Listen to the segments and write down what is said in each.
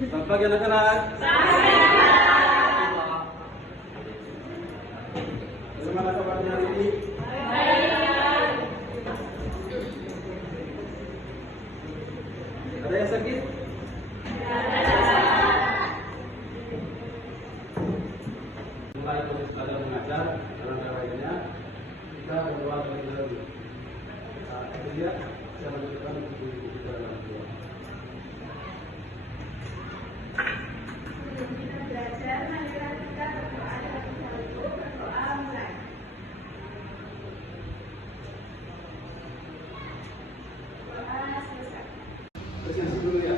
Selamat pagi anak-anak. Bagaimana kabarnya hari ini? Ada yang sakit? Mulai kita mengajar dalam caranya kita berdoa terlebih dahulu. Itu dia saya menunjukkan buku kita dalam doa. Kita belajar, marilah kita berdoa dalam satu berdoa mulai. Doa selesai. Bersiap dulu ya.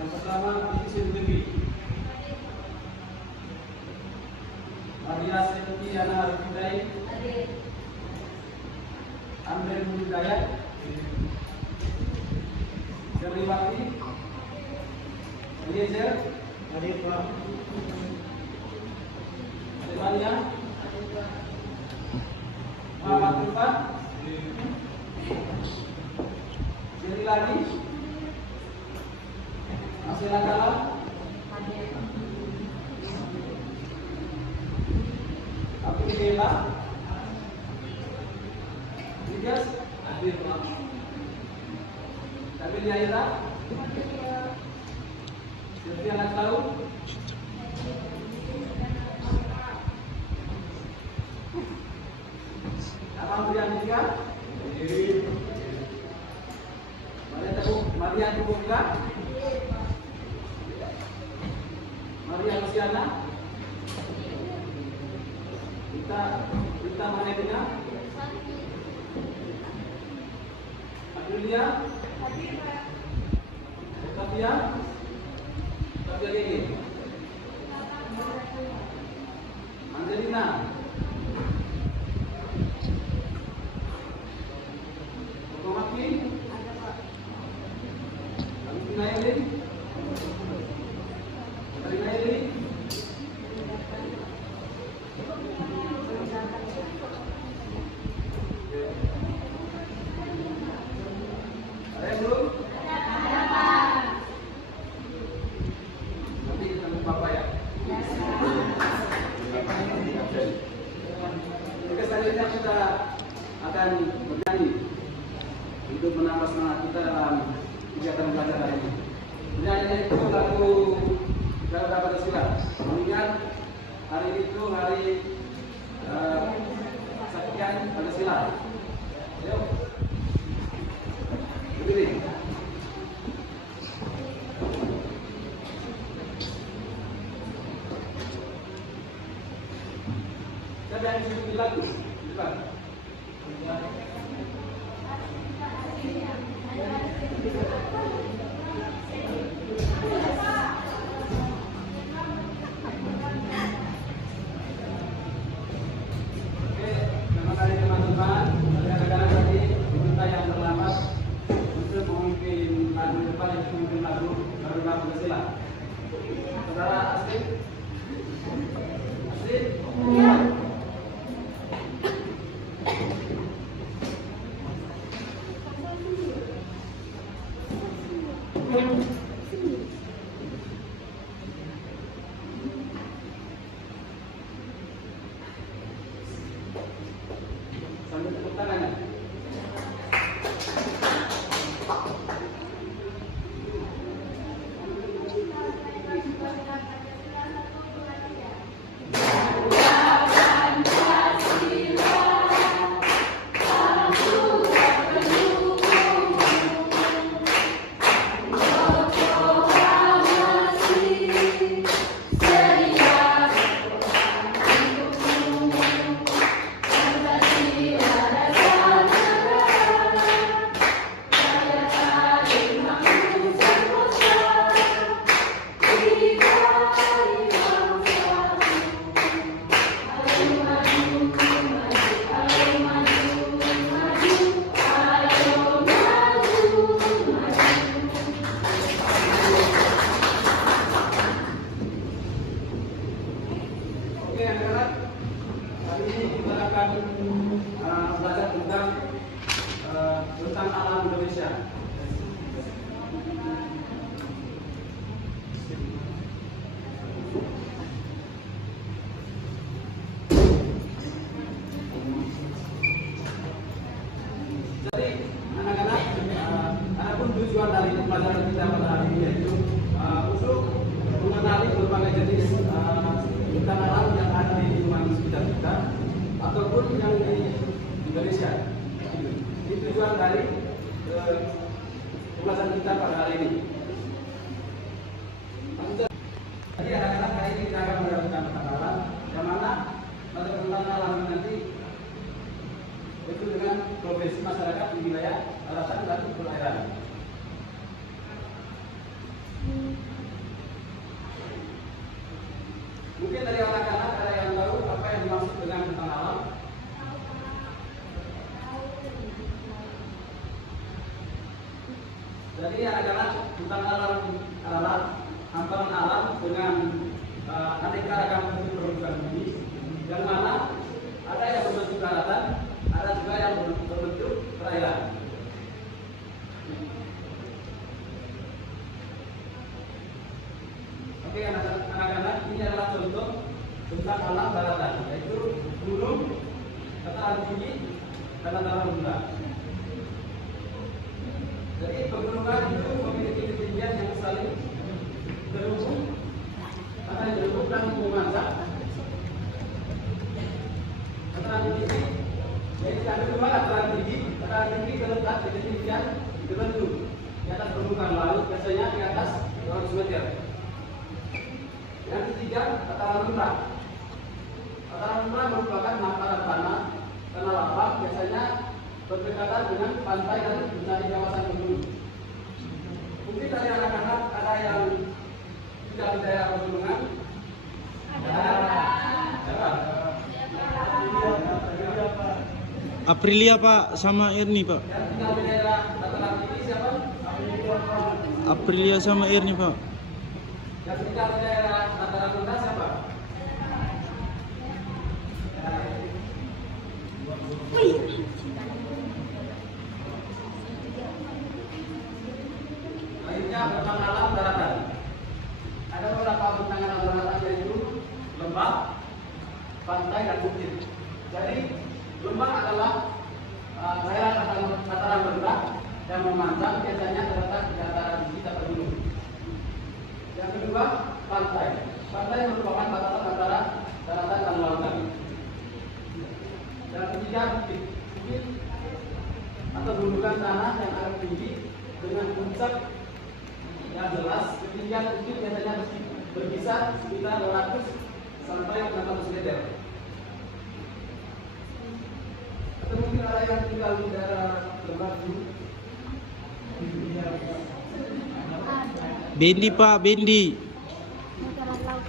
Yang pertama isi diri. Maria Septiana Arifidai. Ambil Budaya, Terliwati, Eliezer, Adipah, Adipania, Muhammad Rufat, Jadi lagi, Masih Lagala, Api Bela, Tigas, hadir Pak. Tapi di akhirat, Sylvia nak tahu? Apa yang tiga? Maria Tubuhka, Maria Luciana, kita mana dengar? Julia, Tavia Lili, Angelina, Otomaki, Alina Elin, Alina Elin, kita akan bernyanyi untuk menambah semangat kita dalam kegiatan belajar hari ini. Bernyanyi itu lagu Garuda Pancasila. Mengingat hari itu hari Saktian Pancasila. Yuk, berdiri. Kita nyanyi lagu. Saudara Asri, sambil tepuk tangannya. kita akan belajar tentang alam Indonesia. Jadi anak-anak, adapun tujuan dari pelajaran kita pada hari ini yaitu untuk mengenali berbagai jenis hutan alam yang ada di lingkungan sekitar kita ataupun yang di Indonesia. Ini tujuan dari pembahasan kita pada hari ini. Jadi anak-anak, hari ini kita akan mendapatkan hutan alam yang mana pada hutan alam ini nanti itu dengan profesi masyarakat di wilayah daratan dan perairan. Mungkin dari anak-anak ada yang tahu apa yang dimaksud dengan hutan alam? Jadi anak-anak, hutan alam adalah hamparan alam dengan aneka ragam bentuk permukaan bumi, yang mana ada yang berbentuk daratan, ada juga yang berbentuk perairan. Oke anak-anak, ini adalah contoh tentang alam daratan, yaitu gunung, dataran tinggi, dan dataran rendah. Jadi pegunungan itu memiliki ketinggian yang saling terhubung, karena terhubung dan memanjang. Dataran tinggi, jadi yang kedua dataran tinggi terletak di ketinggian tertentu di atas permukaan laut, biasanya di atas 200 meter. Yang ketiga, dataran rendah. Dataran rendah merupakan hamparan tanah lapang, biasanya berdekatan dengan pantai dan mencari kawasan pegunungan. Mungkin dari anak-anak ada yang tidak di daerah pegunungan? Aprilia Pak, sama Erni Pak. Yang tinggal di daerah dataran tinggi siapa? Aprilia sama Erni Pak. Yang tinggal di daerah dataran rendah siapa? Lainnya bentangan alam daratan. Ada beberapa bentangan alam daratan yaitu lembah, pantai, dan bukit. Jadi lembah adalah daerah dataran rendah yang memanjang, biasanya terletak di dataran tinggi atau gunung. Yang kedua, pantai. Pantai merupakan batasan antara daratan dan lautan. Yang ketiga, bukit. Bukit atau gundukan tanah yang agak tinggi dengan puncak yang jelas. Ketinggian bukit biasanya berkisar sekitar 200 sampai 600 meter. Atau mungkin ada yang tinggal di daerah lembah dulu. Bendi Pak, Bendi.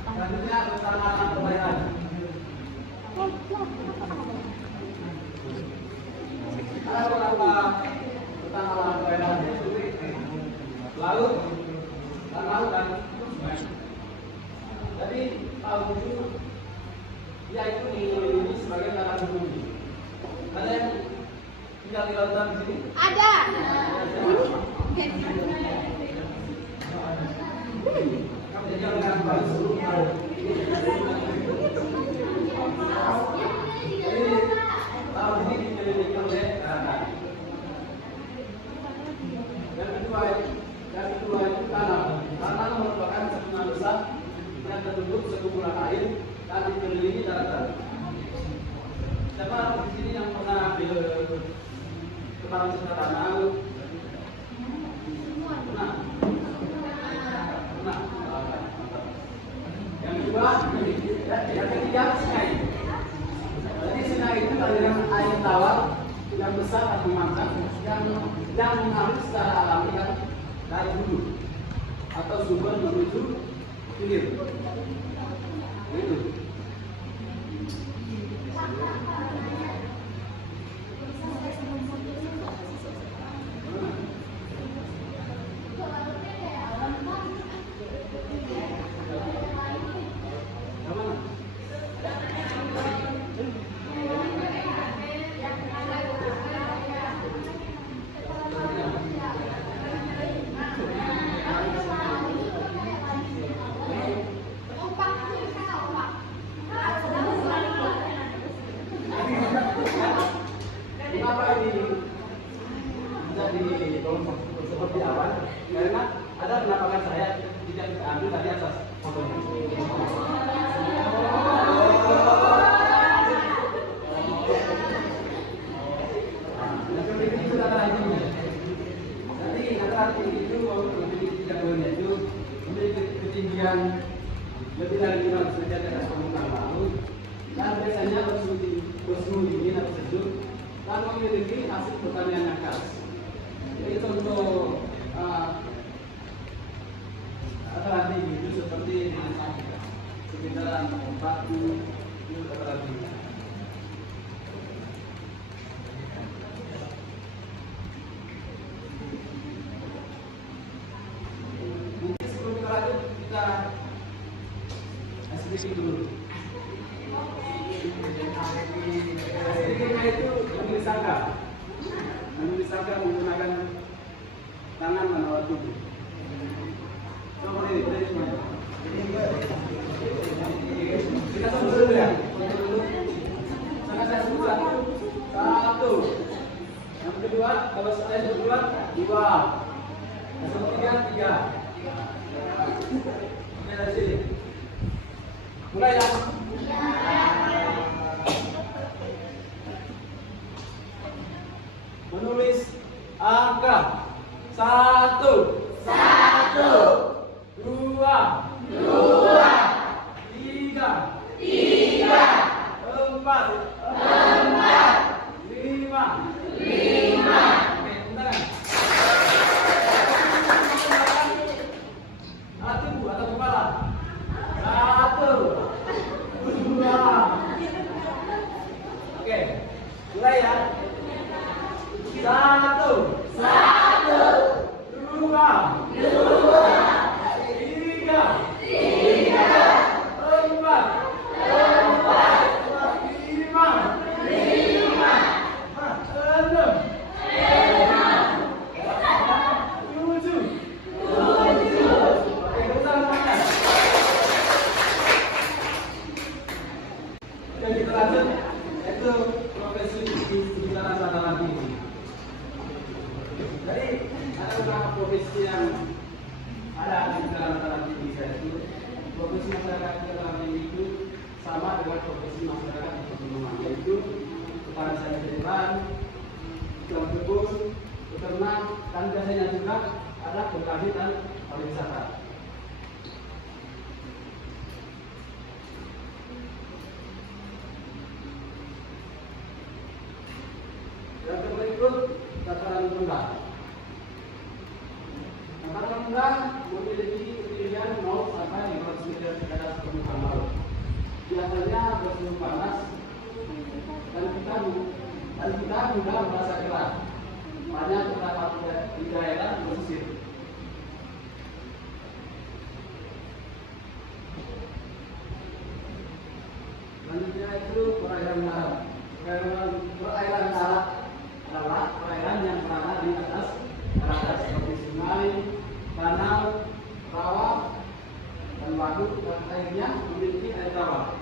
Selanjutnya bersama perairan. Ada beberapa tentang alam perairan yaitu laut, danau, dan sungai. Jadi laut itu dia itu dikelilingi sebagai dataran bumi. Ada yang tinggal di lautan di sini? Ada. Jadi dengan bagus. Laut ini dikelilingi oleh daratan. Yang kedua itu tanah. Tanah merupakan sedimen besar yang terbentuk sekumpulan air dan dikelilingi daratan. Siapa di sini yang pernah ambil kemarin cerita tanah? Pernah? Yang kedua, yang ketiga sungai. Jadi sungai itu aliran air tawar yang besar dan memanjang yang mengalir secara alami dari hulu atau sumber menuju hilir. Itu. menggunakan lebih dari 500 meter di atas permukaan laut dan biasanya bersuhu dingin atau sejuk dan memiliki hasil pertanian yang khas. Jadi contoh alternatif itu seperti dengan sekitaran batu itu alternatif. Mungkin sebelum kita lanjut kita sedikit dulu. Sedikitnya itu menulis angka. Menulis angka menggunakan tangan menawar tubuh. Coba ini semuanya. Kita tunggu dulu ya. Saya sebut satu. Yang kedua, kalau saya berdua, dua. Yang ketiga, tiga. Oke, dari sini. Mulai ya. Menulis angka. Satu. Dua. Tiga. Empat. Lima. Oke, bentar. Hati bu atau kepala. Satu. Dua. Oke, mulai ya. Satu. Dua. Tiga. Empat. Lima. Enam. Tujuh. Oke, besar semuanya. Oke, kita lanjut. Itu profesi di sekitaran sana lagi. Jadi ada beberapa profesi yang ada di sekitaran sana Indonesia itu. Profesi masyarakat di sekitaran itu sama dengan profesi masyarakat di pegunungan, yaitu petani sayur-sayuran, tukang kebun, peternak, dan biasanya juga ada petani dan pariwisata. Yang berikut dataran rendah. Dataran rendah memiliki ketinggian 0 sampai 500 meter di atas permukaan laut. Biasanya bersuhu panas dan kita mudah merasa gerah. Banyak terdapat di daerah pesisir. Selanjutnya itu perairan darat. Perairan darat adalah perairan yang berada di atas daratan seperti sungai, danau, rawa, dan waduk, dan airnya memiliki air tawar.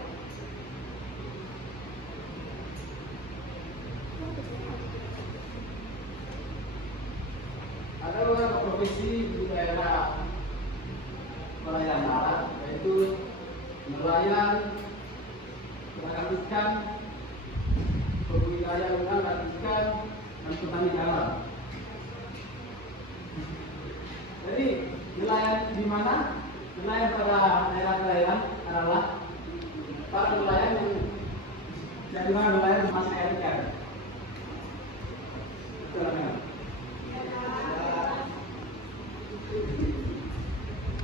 Ada beberapa profesi di daerah perairan darat, yaitu nelayan, pedagang ikan, pembudidaya udang dan ikan, dan petani garam. Jadi nelayan di mana? Nelayan pada daerah perairan adalah para nelayan yang di mana nelayan masih air ikan.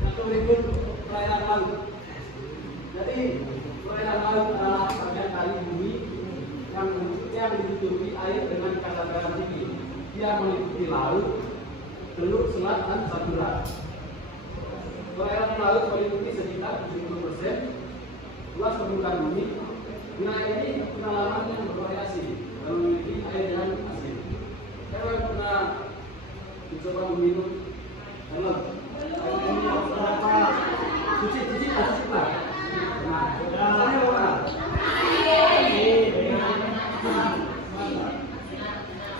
Yang berikut perairan laut. Jadi perairan laut adalah bagian dari bumi yang bentuknya ditutupi air dengan kadar garam tinggi. Dia meliputi laut, teluk, selat, dan samudra. Perairan laut meliputi sekitar 70% luas permukaan bumi. Wilayah ini pengalaman yang bervariasi dan memiliki air yang asin. Saya pernah mencoba meminum helm. Ini beberapa cuci lah. Nah, rasanya bagaimana?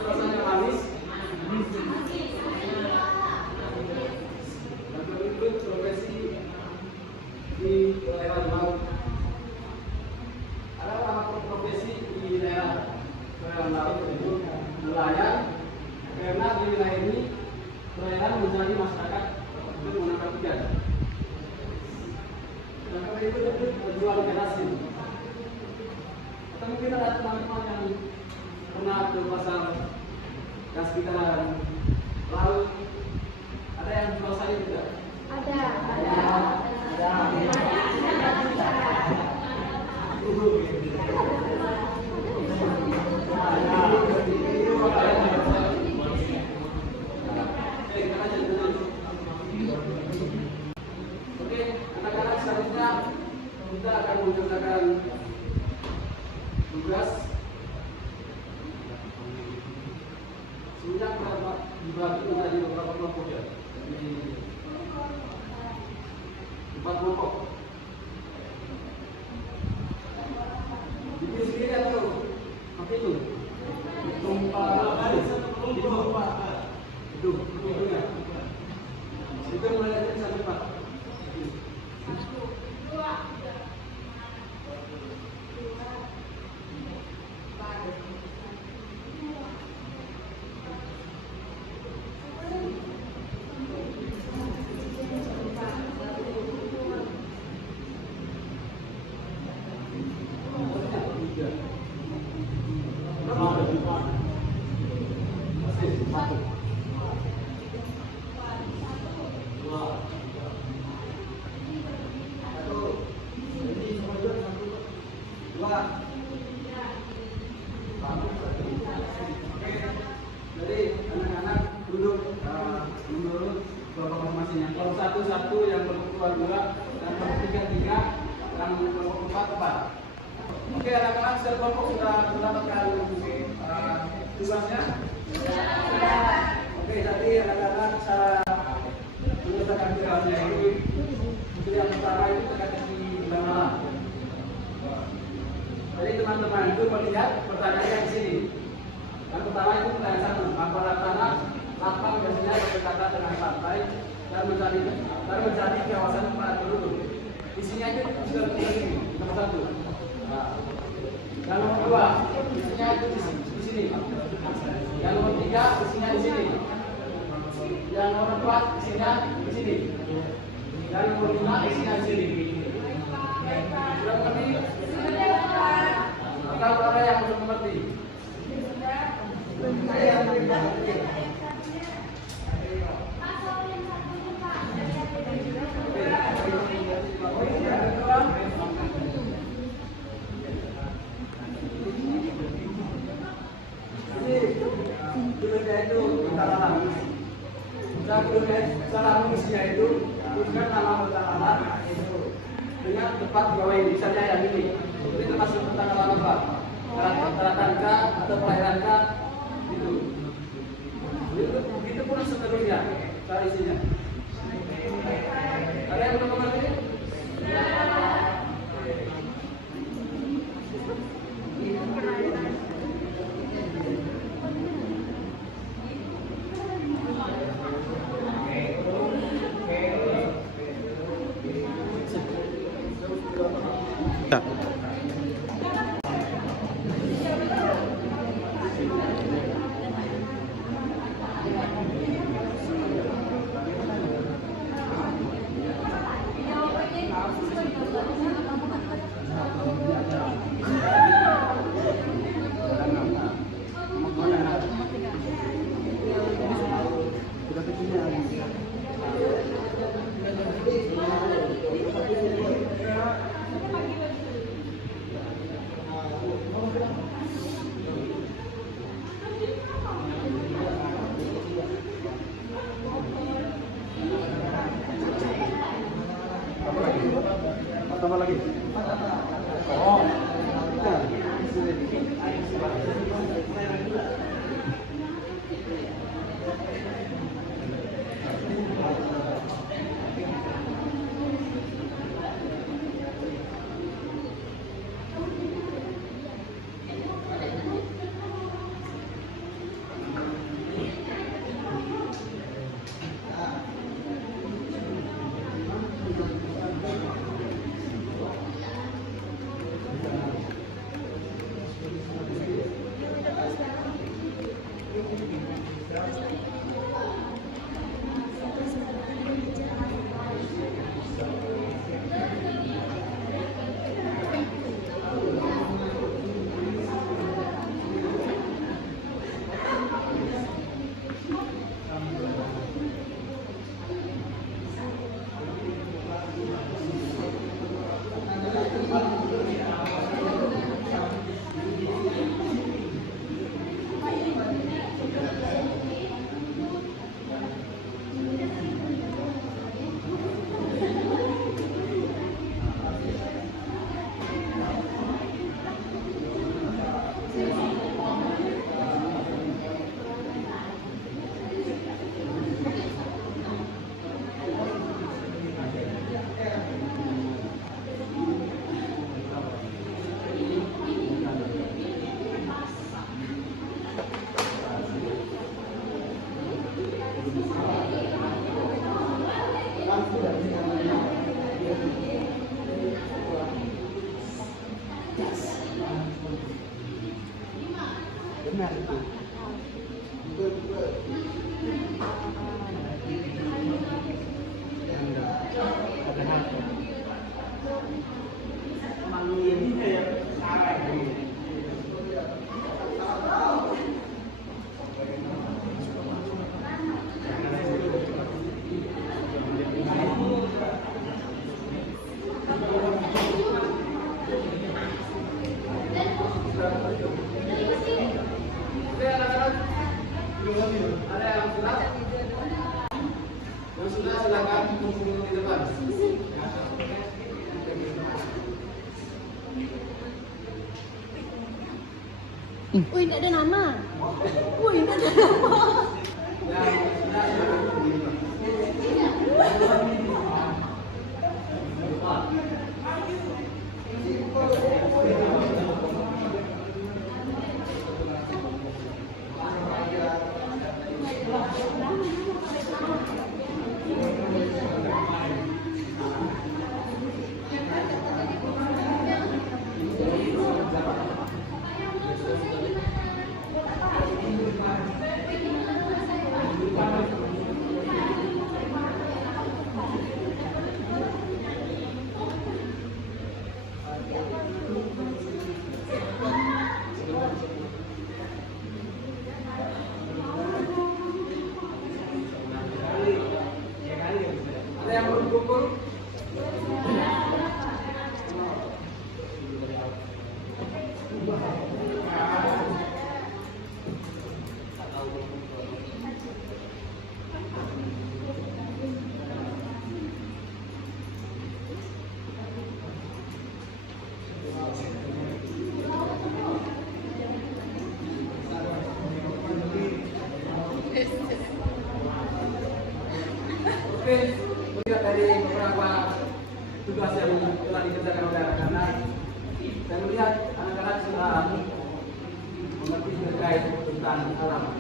Rasanya manis. Dan berikut profesi di perairan laut. Ada beberapa profesi di daerah perairan laut, yaitu nelayan. Karena di wilayah ini perairan menjadi masyarakat untuk menangkap ikan. kalau itu berjual gerasin. Atau mungkin ada teman-teman yang pernah ke pasar gas sekitaran. Lalu ada yang jual sayur juga? Ada. Oke, anak-anak selanjutnya kita akan mengerjakan tugas semenjak dibagi menjadi beberapa kelompok ya. Jadi 4 kelompok. Bikin sendiri atau apa itu? Itu mulai dari 1-4. Jadi anak-anak duduk menurut kelompok masing-masing. Kalau satu yang kelompok 2 dan kelompok 3 dan kelompok 4. Oke, anak-anak sekelompok sudah mendapatkan tugasnya. Oke, jadi anak-anak cara mengerjakan tugasnya itu yang pertama itu terkait di dalam. Jadi teman-teman itu melihat pertanyaannya di sini. Yang pertama itu pertanyaan 1, apakah tanah lapang biasanya berdekatan dengan pantai dan mencari kawasan para penduduk. Isinya itu sudah begini, nomor 1. Yang nomor 2, isinya itu di sini. Yang nomor 3, isinya di sini. Yang nomor 4, isinya di sini. Yang nomor 5, isinya di sini. Sudah mengerti? Kalau ada yang belum mengerti? Itu tanaman. Cara mengisinya itu tuliskan nama tanaman itu dengan tepat di bawah ini. Misalnya yang ini, ini termasuk tanaman apa? Taratanka atau pelahiranka itu. Itu pun seterusnya cara isinya. Ada yang belum mengerti? Ya. Tambah lagi. Oh. Benar itu. Oke, anak-anak. Ada yang sudah? Yang sudah silakan kumpul di depan. Wih, nggak ada nama. Wih, nggak ada nama. Yang sudah silakan kumpul di depan. Ada yang belum kumpul? Oke, melihat dari beberapa tugas yang telah dikerjakan oleh anak-anak, saya melihat anak-anak sudah mengerti terkait tentang alam.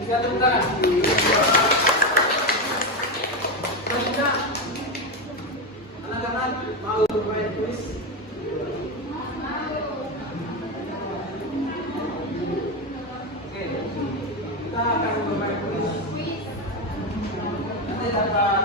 Bisa tepuk tangan. Selanjutnya, anak-anak mau bermain kuis. Oke, kita akan bermain kuis. Nanti dapat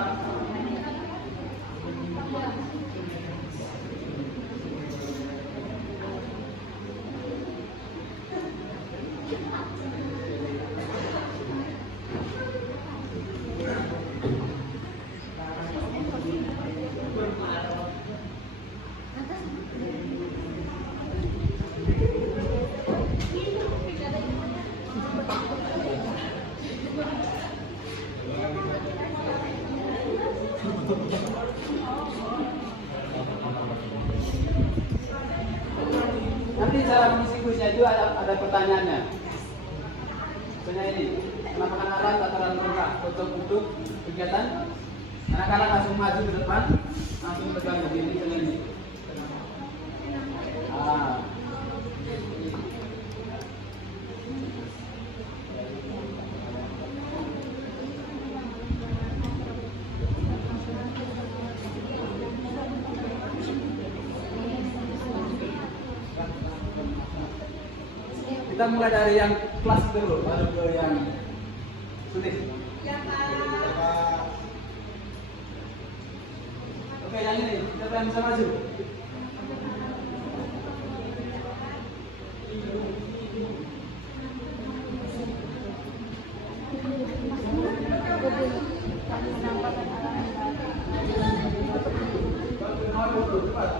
nanti cara mengisi kuisnya itu ada pertanyaannya. Misalnya ini, penampakan alam dataran rendah cocok untuk kegiatan. Anak-anak langsung maju ke depan, langsung pegang begini dengan ini. Kita mulai dari yang kelas dulu, baru ke yang sulit. Oke, yang ini, siapa yang bisa maju? Cepat.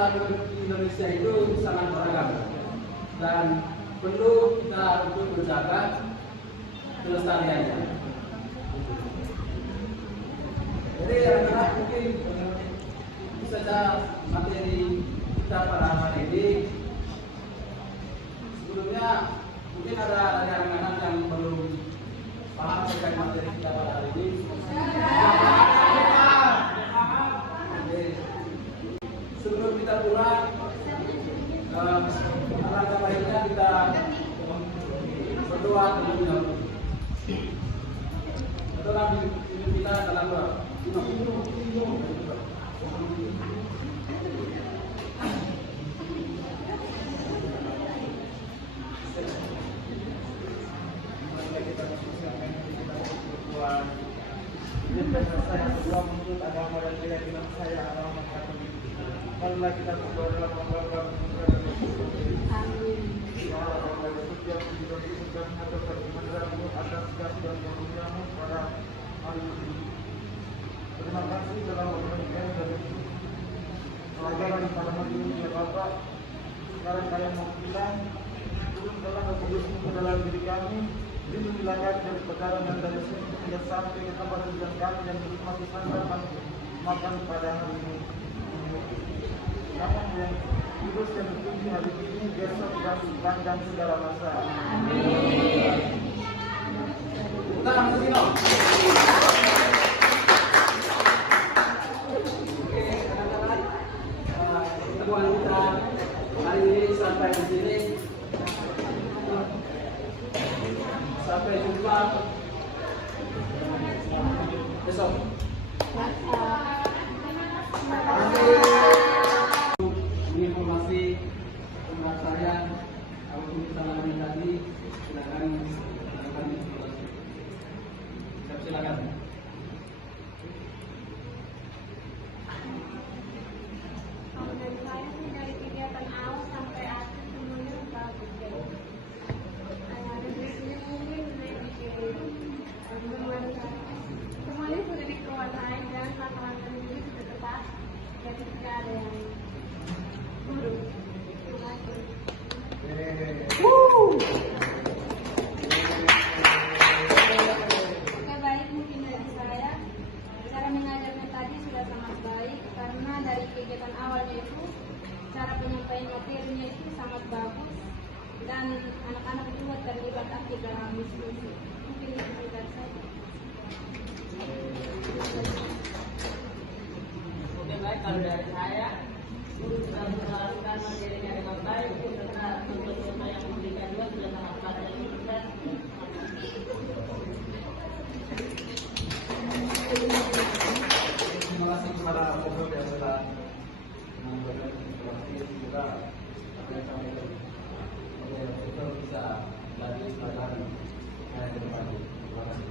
dalam Indonesia itu sangat beragam dan perlu kita untuk menjaga kelestariannya. Jadi anak-anak mungkin itu saja materi kita pada hari ini. Sebelumnya mungkin ada dari anak-anak yang belum paham terkait materi kita pada hari ini. Oke. Sebelum kita pulang, alangkah baiknya kita berdoa terlebih dahulu. Berdoa kita dalam doa. Saya berdua menurut agama dan keyakinan saya agama Katolik. Marilah kita berdoa dalam mengucapkan amin. Ya Allah, setiap hidup dan mengatur kehadiranmu atas kasih dan karuniamu pada hari ini. Terima kasih telah memberikan dari pelajaran pada hari ini ya Bapak. Sekarang kalian mau bilang turunkanlah kudusmu ke dalam diri kami. Lindungilah kami dari perkara dan dari sini hingga sampai ke tempat tujuan kami dan menikmati santapan makan pada hari ini. Namun yang kudus dan terpuji hari ini besok dan sepanjang segala masa. Amin. Tangan Sino. Pertemuan kita hari ini sampai di sini. Sampai jumpa besok. Informasi tentang saya, kalau kita lagi tadi, silakan informasi. Silakan. Dari saya sih dari kegiatan awal sampai akhir semuanya bagus ya. Ada mungkin semuanya sudah dikuasai dan langkah-langkah ini sudah tepat. Jadi tidak ada yang buruk. Terima kasih. Oke, baik, mungkin dari saya cara mengajarnya tadi sudah sangat baik karena dari kegiatan awalnya itu cara penyampaian materinya itu sangat bagus dan anak-anak juga terlibat aktif dalam diskusi. Mungkin itu dari saya. Oke, baik, kalau dari saya guru sudah menjelaskan materinya dengan baik serta contoh-contoh yang memberikan juga sudah sangat baik dan sukses. Terima kasih kepada Bapak yang telah memberikan informasi juga apa yang kami kita bisa belajar pelajaran yang ke depan. Terima kasih.